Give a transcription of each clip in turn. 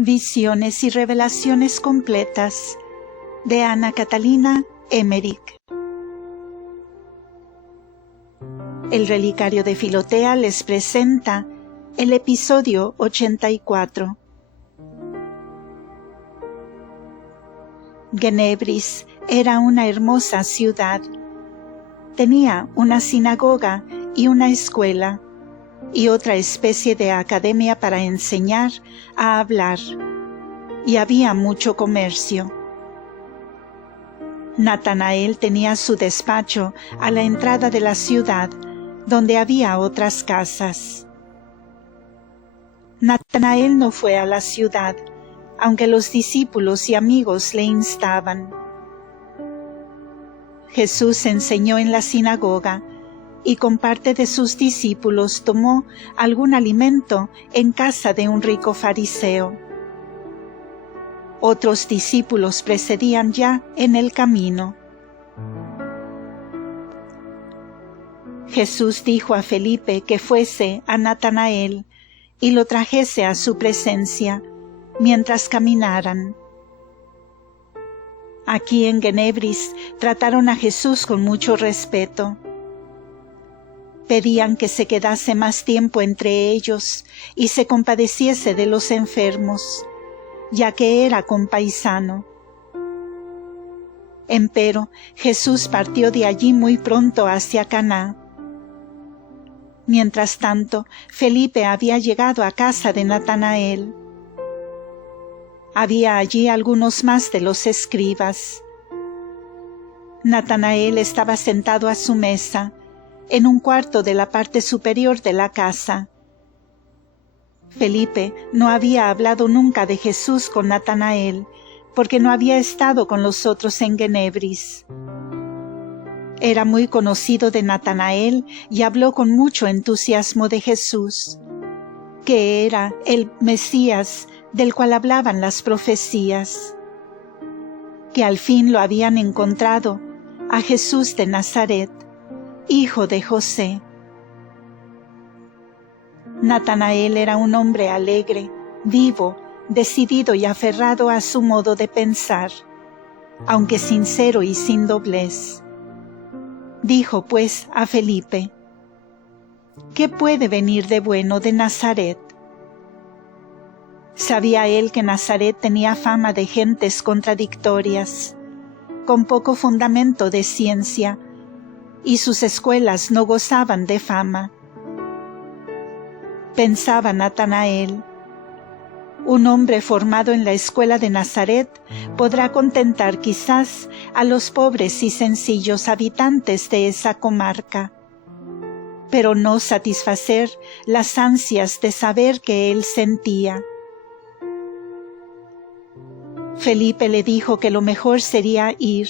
Visiones y revelaciones completas de Ana Catalina Emmerich. El Relicario de Filotea les presenta el episodio 84. Genebris era una hermosa ciudad. Tenía una sinagoga y una escuela, y otra especie de academia para enseñar a hablar, y había mucho comercio. Natanael tenía su despacho a la entrada de la ciudad, donde había otras casas. Natanael no fue a la ciudad, aunque los discípulos y amigos le instaban. Jesús enseñó en la sinagoga, y con parte de sus discípulos tomó algún alimento en casa de un rico fariseo. Otros discípulos precedían ya en el camino. Jesús dijo a Felipe que fuese a Natanael y lo trajese a su presencia mientras caminaran. Aquí en Genebris trataron a Jesús con mucho respeto. Pedían que se quedase más tiempo entre ellos y se compadeciese de los enfermos, ya que era compaisano. Empero Jesús partió de allí muy pronto hacia Caná. Mientras tanto, Felipe había llegado a casa de Natanael. Había allí algunos más de los escribas. Natanael estaba sentado a su mesa, en un cuarto de la parte superior de la casa. Felipe no había hablado nunca de Jesús con Natanael, porque no había estado con los otros en Genebris. Era muy conocido de Natanael y habló con mucho entusiasmo de Jesús, que era el Mesías del cual hablaban las profecías, que al fin lo habían encontrado, a Jesús de Nazaret, hijo de José. Natanael era un hombre alegre, vivo, decidido y aferrado a su modo de pensar, aunque sincero y sin doblez. Dijo pues a Felipe: ¿qué puede venir de bueno de Nazaret? Sabía él que Nazaret tenía fama de gentes contradictorias, con poco fundamento de ciencia, y sus escuelas no gozaban de fama. Pensaba Natanael: un hombre formado en la escuela de Nazaret podrá contentar quizás a los pobres y sencillos habitantes de esa comarca, pero no satisfacer las ansias de saber que él sentía. Felipe le dijo que lo mejor sería ir,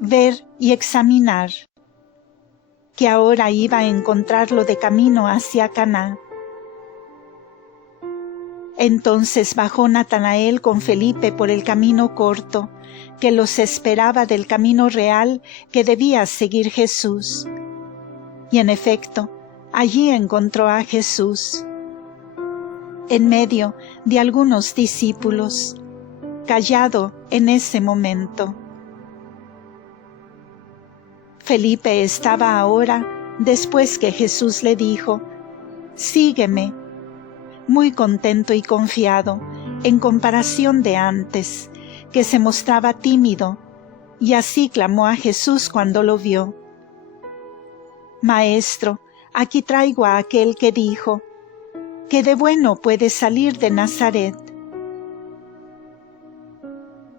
ver y examinar, que ahora iba a encontrarlo de camino hacia Caná. Entonces bajó Natanael con Felipe por el camino corto, que los esperaba del camino real que debía seguir Jesús. Y en efecto, allí encontró a Jesús, en medio de algunos discípulos, callado en ese momento. Felipe estaba ahora, después que Jesús le dijo: «Sígueme», muy contento y confiado, en comparación de antes, que se mostraba tímido, y así clamó a Jesús cuando lo vio: «Maestro, aquí traigo a aquel que dijo: ¿qué de bueno puede salir de Nazaret?».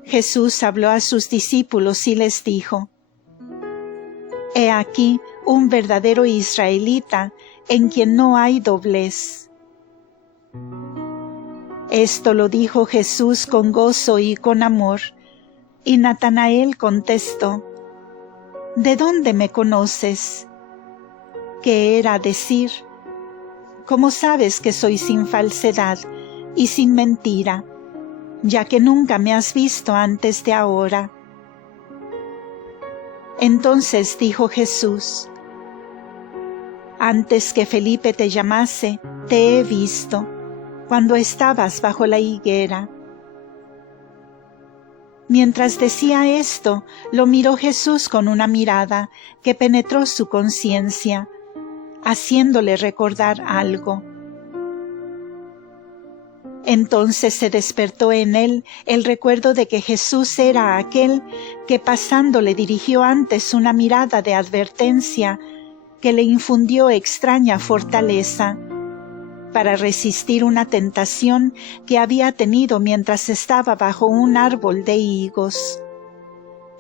Jesús habló a sus discípulos y les dijo: «He aquí un verdadero israelita en quien no hay doblez». Esto lo dijo Jesús con gozo y con amor, y Natanael contestó: «¿De dónde me conoces?». Que era decir: «¿Cómo sabes que soy sin falsedad y sin mentira, ya que nunca me has visto antes de ahora?». Entonces dijo Jesús: «Antes que Felipe te llamase, te he visto, cuando estabas bajo la higuera». Mientras decía esto, lo miró Jesús con una mirada que penetró su conciencia, haciéndole recordar algo. Entonces se despertó en él el recuerdo de que Jesús era aquel que pasando le dirigió antes una mirada de advertencia que le infundió extraña fortaleza para resistir una tentación que había tenido mientras estaba bajo un árbol de higos,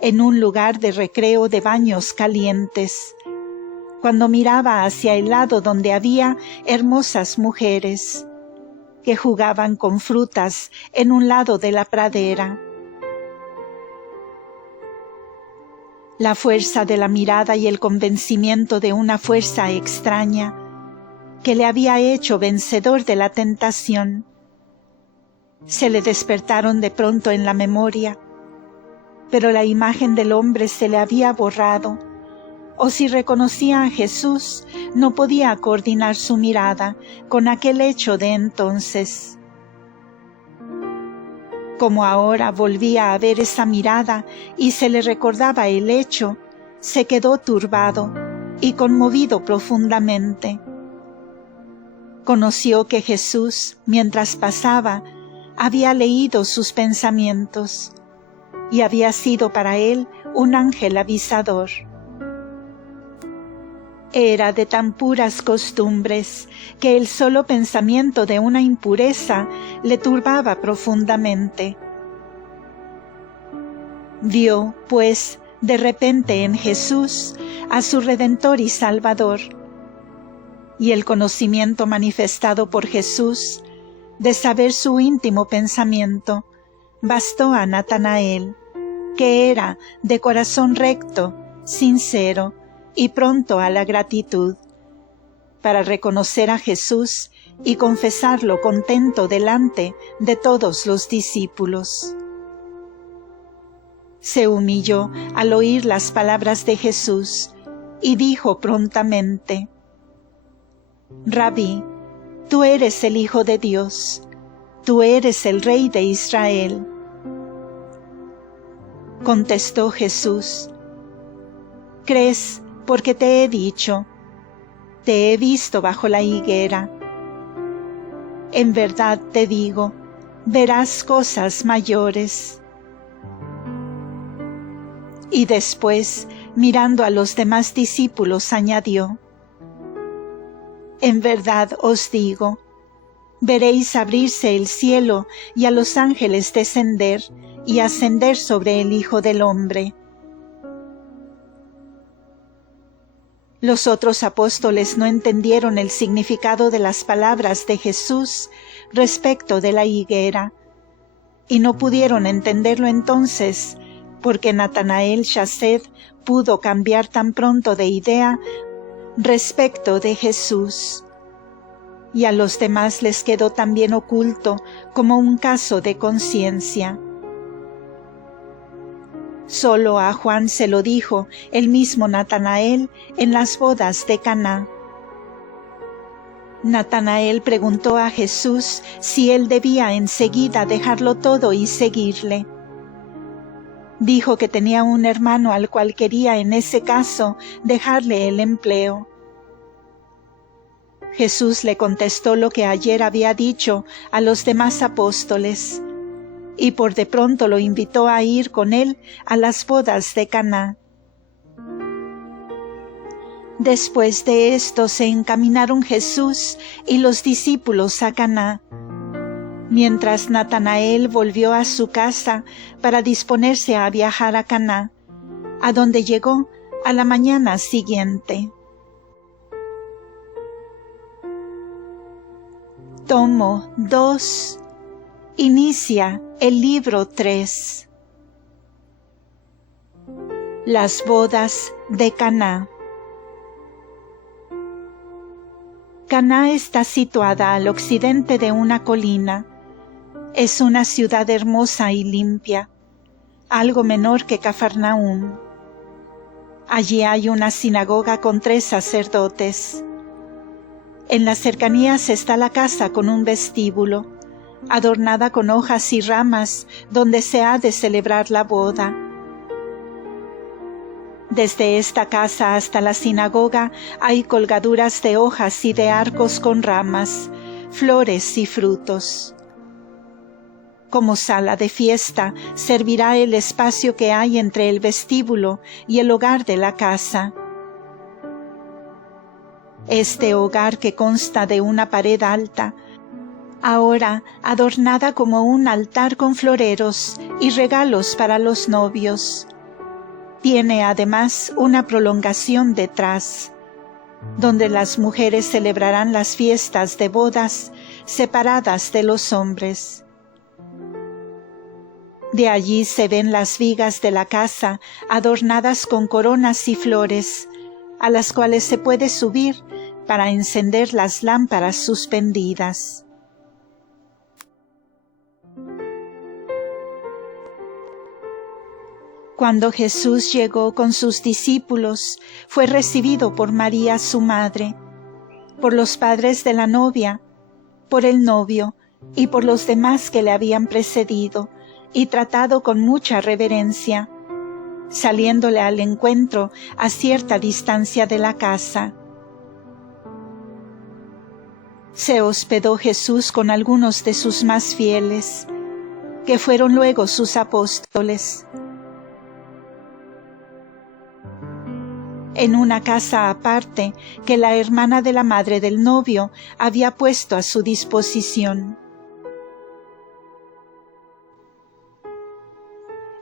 en un lugar de recreo de baños calientes, cuando miraba hacia el lado donde había hermosas mujeres que jugaban con frutas en un lado de la pradera. La fuerza de la mirada y el convencimiento de una fuerza extraña que le había hecho vencedor de la tentación se le despertaron de pronto en la memoria, pero la imagen del hombre se le había borrado, o si reconocía a Jesús, no podía coordinar su mirada con aquel hecho de entonces. Como ahora volvía a ver esa mirada y se le recordaba el hecho, se quedó turbado y conmovido profundamente. Conoció que Jesús, mientras pasaba, había leído sus pensamientos y había sido para él un ángel avisador. Era de tan puras costumbres que el solo pensamiento de una impureza le turbaba profundamente. Vio, pues, de repente en Jesús a su Redentor y Salvador, y el conocimiento manifestado por Jesús de saber su íntimo pensamiento bastó a Natanael, que era de corazón recto, sincero y pronto a la gratitud, para reconocer a Jesús y confesarlo contento delante de todos los discípulos. Se humilló al oír las palabras de Jesús y dijo prontamente: Rabí, tú eres el Hijo de Dios, tú eres el Rey de Israel. Contestó Jesús: ¿crees porque te he dicho? Te he visto bajo la higuera. En verdad te digo, verás cosas mayores. Y después, mirando a los demás discípulos, añadió: En verdad os digo, veréis abrirse el cielo y a los ángeles descender y ascender sobre el Hijo del Hombre. Los otros apóstoles no entendieron el significado de las palabras de Jesús respecto de la higuera, y no pudieron entenderlo entonces, porque Natanael Shased pudo cambiar tan pronto de idea respecto de Jesús, y a los demás les quedó también oculto como un caso de conciencia. Solo a Juan se lo dijo el mismo Natanael en las bodas de Caná. Natanael preguntó a Jesús si él debía enseguida dejarlo todo y seguirle. Dijo que tenía un hermano al cual quería en ese caso dejarle el empleo. Jesús le contestó lo que ayer había dicho a los demás apóstoles, y por de pronto lo invitó a ir con él a las bodas de Caná. Después de esto se encaminaron Jesús y los discípulos a Caná, mientras Natanael volvió a su casa para disponerse a viajar a Caná, a donde llegó a la mañana siguiente. Tomo 2. Inicia el libro 3. Las bodas de Caná. Caná está situada al occidente de una colina. Es una ciudad hermosa y limpia, algo menor que Cafarnaúm. Allí hay una sinagoga con 3 sacerdotes. En las cercanías está la casa con un vestíbulo, adornada con hojas y ramas, donde se ha de celebrar la boda. Desde esta casa hasta la sinagoga hay colgaduras de hojas y de arcos con ramas, flores y frutos. Como sala de fiesta servirá el espacio que hay entre el vestíbulo y el hogar de la casa. Este hogar, que consta de una pared alta, ahora adornada como un altar con floreros y regalos para los novios, tiene además una prolongación detrás, donde las mujeres celebrarán las fiestas de bodas separadas de los hombres. De allí se ven las vigas de la casa adornadas con coronas y flores, a las cuales se puede subir para encender las lámparas suspendidas. Cuando Jesús llegó con sus discípulos, fue recibido por María su madre, por los padres de la novia, por el novio y por los demás que le habían precedido, y tratado con mucha reverencia, saliéndole al encuentro a cierta distancia de la casa. Se hospedó Jesús con algunos de sus más fieles, que fueron luego sus apóstoles. En una casa aparte que la hermana de la madre del novio había puesto a su disposición.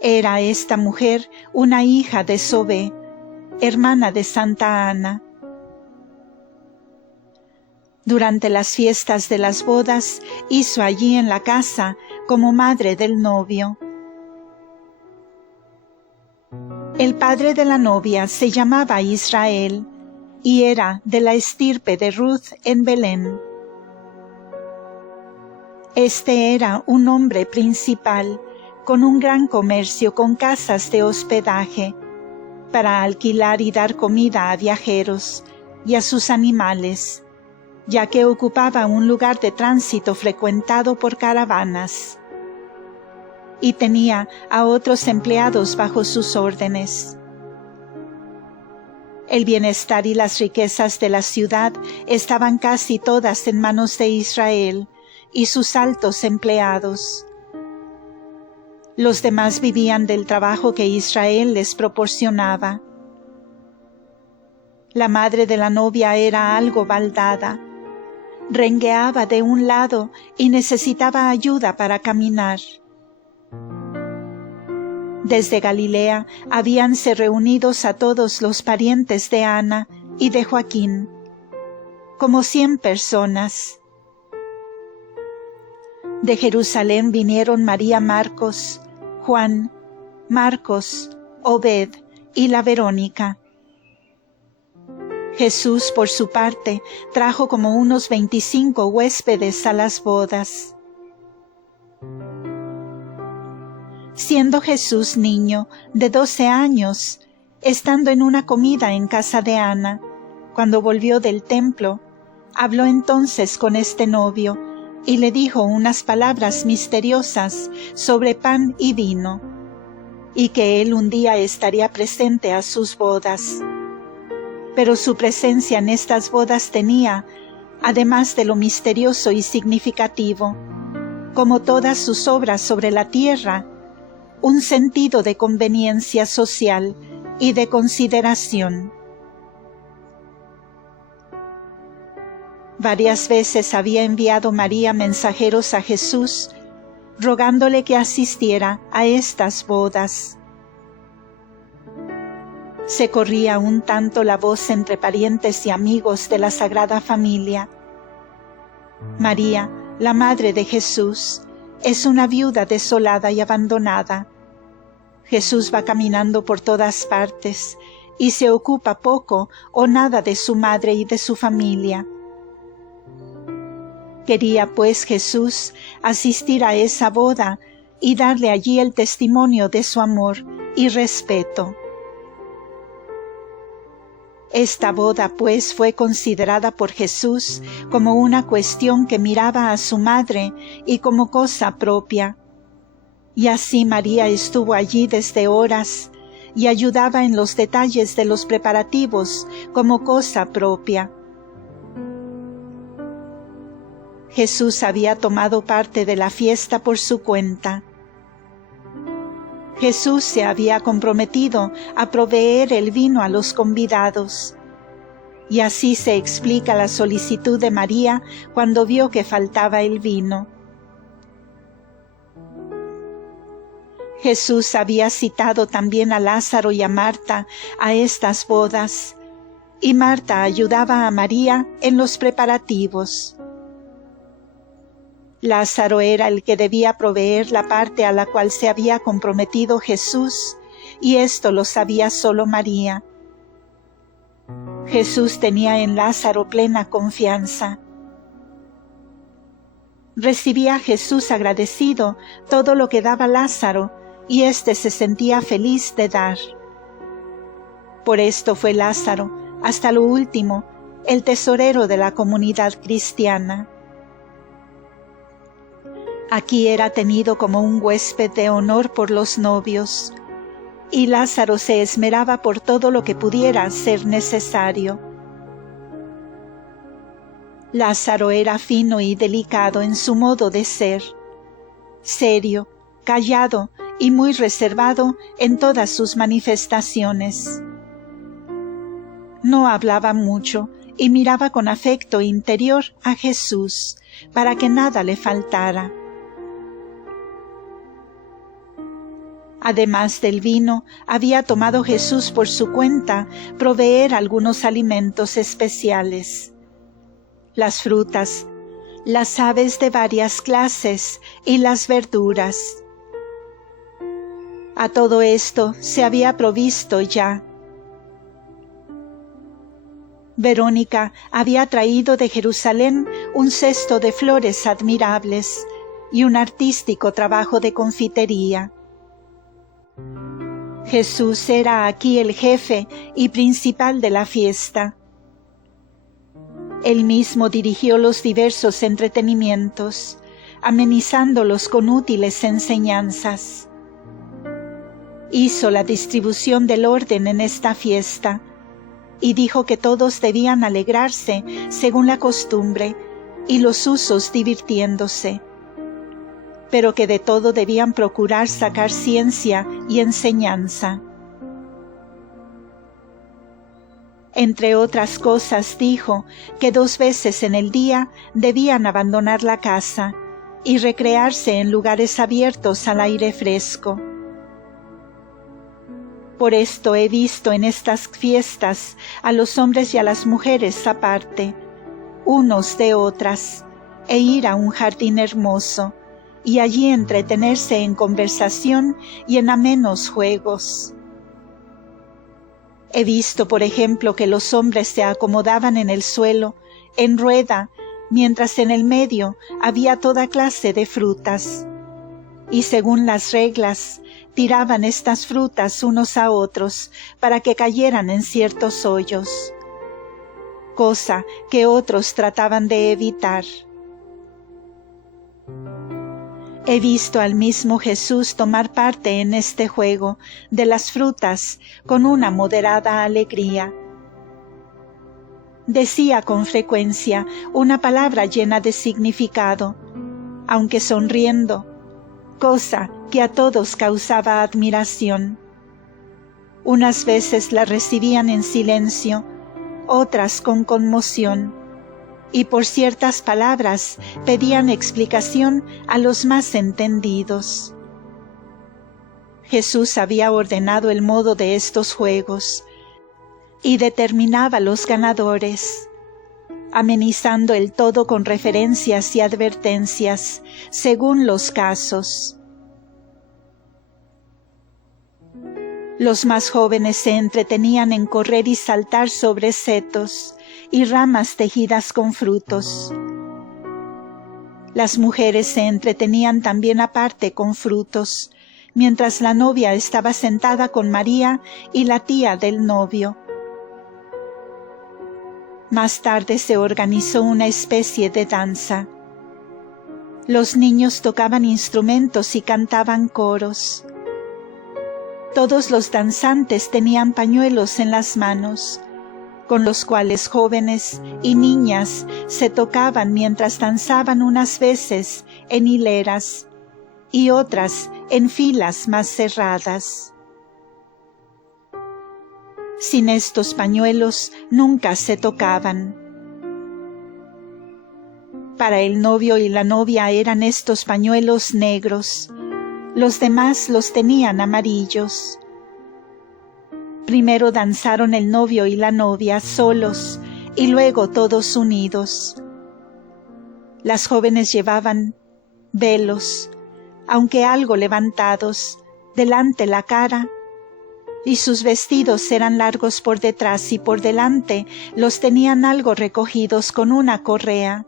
Era esta mujer una hija de Zoé, hermana de Santa Ana. Durante las fiestas de las bodas hizo allí en la casa como madre del novio. El padre de la novia se llamaba Israel y era de la estirpe de Ruth en Belén. Este era un hombre principal, con un gran comercio con casas de hospedaje, para alquilar y dar comida a viajeros y a sus animales, ya que ocupaba un lugar de tránsito frecuentado por caravanas. Y tenía a otros empleados bajo sus órdenes. El bienestar y las riquezas de la ciudad estaban casi todas en manos de Israel y sus altos empleados. Los demás vivían del trabajo que Israel les proporcionaba. La madre de la novia era algo baldada. Rengueaba de un lado y necesitaba ayuda para caminar. Desde Galilea habíanse reunidos a todos los parientes de Ana y de Joaquín, como 100 personas. De Jerusalén vinieron María Marcos, Juan, Marcos, Obed y la Verónica. Jesús, por su parte, trajo como unos 25 huéspedes a las bodas. Siendo Jesús niño de 12 años, estando en una comida en casa de Ana, cuando volvió del templo, habló entonces con este novio, y le dijo unas palabras misteriosas sobre pan y vino, y que él un día estaría presente a sus bodas. Pero su presencia en estas bodas tenía, además de lo misterioso y significativo, como todas sus obras sobre la tierra, un sentido de conveniencia social y de consideración. Varias veces había enviado María mensajeros a Jesús, rogándole que asistiera a estas bodas. Se corría un tanto la voz entre parientes y amigos de la Sagrada Familia. María, la madre de Jesús, es una viuda desolada y abandonada. Jesús va caminando por todas partes y se ocupa poco o nada de su madre y de su familia. Quería pues Jesús asistir a esa boda y darle allí el testimonio de su amor y respeto. Esta boda, pues, fue considerada por Jesús como una cuestión que miraba a su madre y como cosa propia. Y así María estuvo allí desde horas y ayudaba en los detalles de los preparativos como cosa propia. Jesús había tomado parte de la fiesta por su cuenta. Jesús se había comprometido a proveer el vino a los convidados. Y así se explica la solicitud de María cuando vio que faltaba el vino. Jesús había citado también a Lázaro y a Marta a estas bodas, y Marta ayudaba a María en los preparativos. Lázaro era el que debía proveer la parte a la cual se había comprometido Jesús, y esto lo sabía solo María. Jesús tenía en Lázaro plena confianza. Recibía Jesús agradecido todo lo que daba Lázaro, y éste se sentía feliz de dar. Por esto fue Lázaro, hasta lo último, el tesorero de la comunidad cristiana. Aquí era tenido como un huésped de honor por los novios, y Lázaro se esmeraba por todo lo que pudiera ser necesario. Lázaro era fino y delicado en su modo de ser, serio, callado y muy reservado en todas sus manifestaciones. No hablaba mucho y miraba con afecto interior a Jesús, para que nada le faltara. Además del vino, había tomado Jesús por su cuenta proveer algunos alimentos especiales. Las frutas, las aves de varias clases y las verduras. A todo esto se había provisto ya. Verónica había traído de Jerusalén un cesto de flores admirables y un artístico trabajo de confitería. Jesús era aquí el jefe y principal de la fiesta. Él mismo dirigió los diversos entretenimientos, amenizándolos con útiles enseñanzas. Hizo la distribución del orden en esta fiesta, y dijo que todos debían alegrarse según la costumbre y los usos divirtiéndose, pero que de todo debían procurar sacar ciencia y enseñanza. Entre otras cosas dijo que 2 veces en el día debían abandonar la casa y recrearse en lugares abiertos al aire fresco. Por esto he visto en estas fiestas a los hombres y a las mujeres aparte, unos de otras, e ir a un jardín hermoso, y allí entretenerse en conversación y en amenos juegos. He visto, por ejemplo, que los hombres se acomodaban en el suelo, en rueda, mientras en el medio había toda clase de frutas, y según las reglas, tiraban estas frutas unos a otros para que cayeran en ciertos hoyos, cosa que otros trataban de evitar. He visto al mismo Jesús tomar parte en este juego de las frutas con una moderada alegría. Decía con frecuencia una palabra llena de significado, aunque sonriendo, cosa que a todos causaba admiración. Unas veces la recibían en silencio, otras con conmoción, y por ciertas palabras pedían explicación a los más entendidos. Jesús había ordenado el modo de estos juegos y determinaba los ganadores, amenizando el todo con referencias y advertencias según los casos. Los más jóvenes se entretenían en correr y saltar sobre setos y ramas tejidas con frutos. Las mujeres se entretenían también aparte con frutos, mientras la novia estaba sentada con María y la tía del novio. Más tarde se organizó una especie de danza. Los niños tocaban instrumentos y cantaban coros. Todos los danzantes tenían pañuelos en las manos, con los cuales jóvenes y niñas se tocaban mientras danzaban unas veces en hileras y otras en filas más cerradas. Sin estos pañuelos nunca se tocaban. Para el novio y la novia eran estos pañuelos negros, los demás los tenían amarillos. Primero danzaron el novio y la novia solos y luego todos unidos. Las jóvenes llevaban velos, aunque algo levantados, delante la cara, y sus vestidos eran largos por detrás y por delante los tenían algo recogidos con una correa.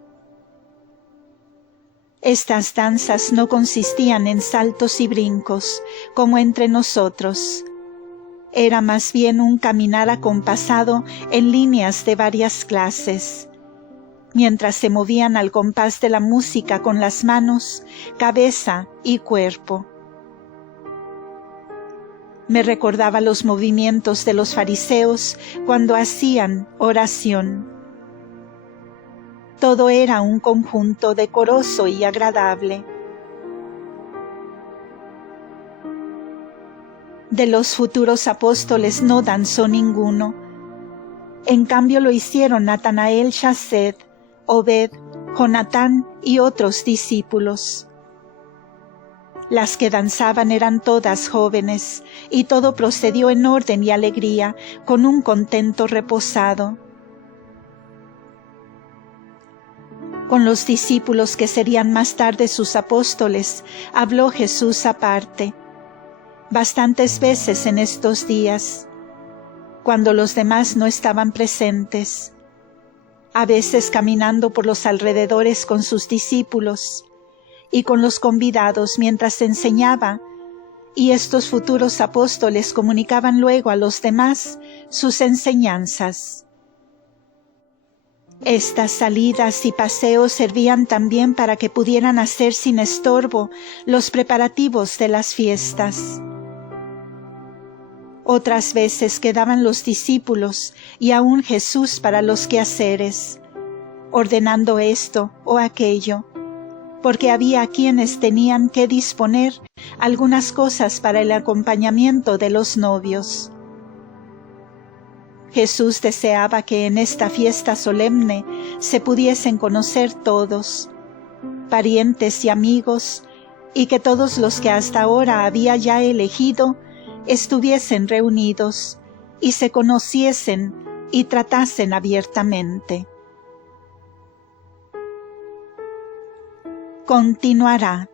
Estas danzas no consistían en saltos y brincos, como entre nosotros. Era más bien un caminar acompasado en líneas de varias clases, mientras se movían al compás de la música con las manos, cabeza y cuerpo. Me recordaba los movimientos de los fariseos cuando hacían oración. Todo era un conjunto decoroso y agradable. De los futuros apóstoles no danzó ninguno. En cambio lo hicieron Natanael, Chased, Obed, Jonatán y otros discípulos. Las que danzaban eran todas jóvenes, y todo procedió en orden y alegría, con un contento reposado. Con los discípulos que serían más tarde sus apóstoles, habló Jesús aparte, bastantes veces en estos días, cuando los demás no estaban presentes, a veces caminando por los alrededores con sus discípulos y con los convidados mientras enseñaba, y estos futuros apóstoles comunicaban luego a los demás sus enseñanzas. Estas salidas y paseos servían también para que pudieran hacer sin estorbo los preparativos de las fiestas. Otras veces quedaban los discípulos y aún Jesús para los quehaceres, ordenando esto o aquello, porque había quienes tenían que disponer algunas cosas para el acompañamiento de los novios. Jesús deseaba que en esta fiesta solemne se pudiesen conocer todos, parientes y amigos, y que todos los que hasta ahora había ya elegido estuviesen reunidos y se conociesen y tratasen abiertamente. Continuará.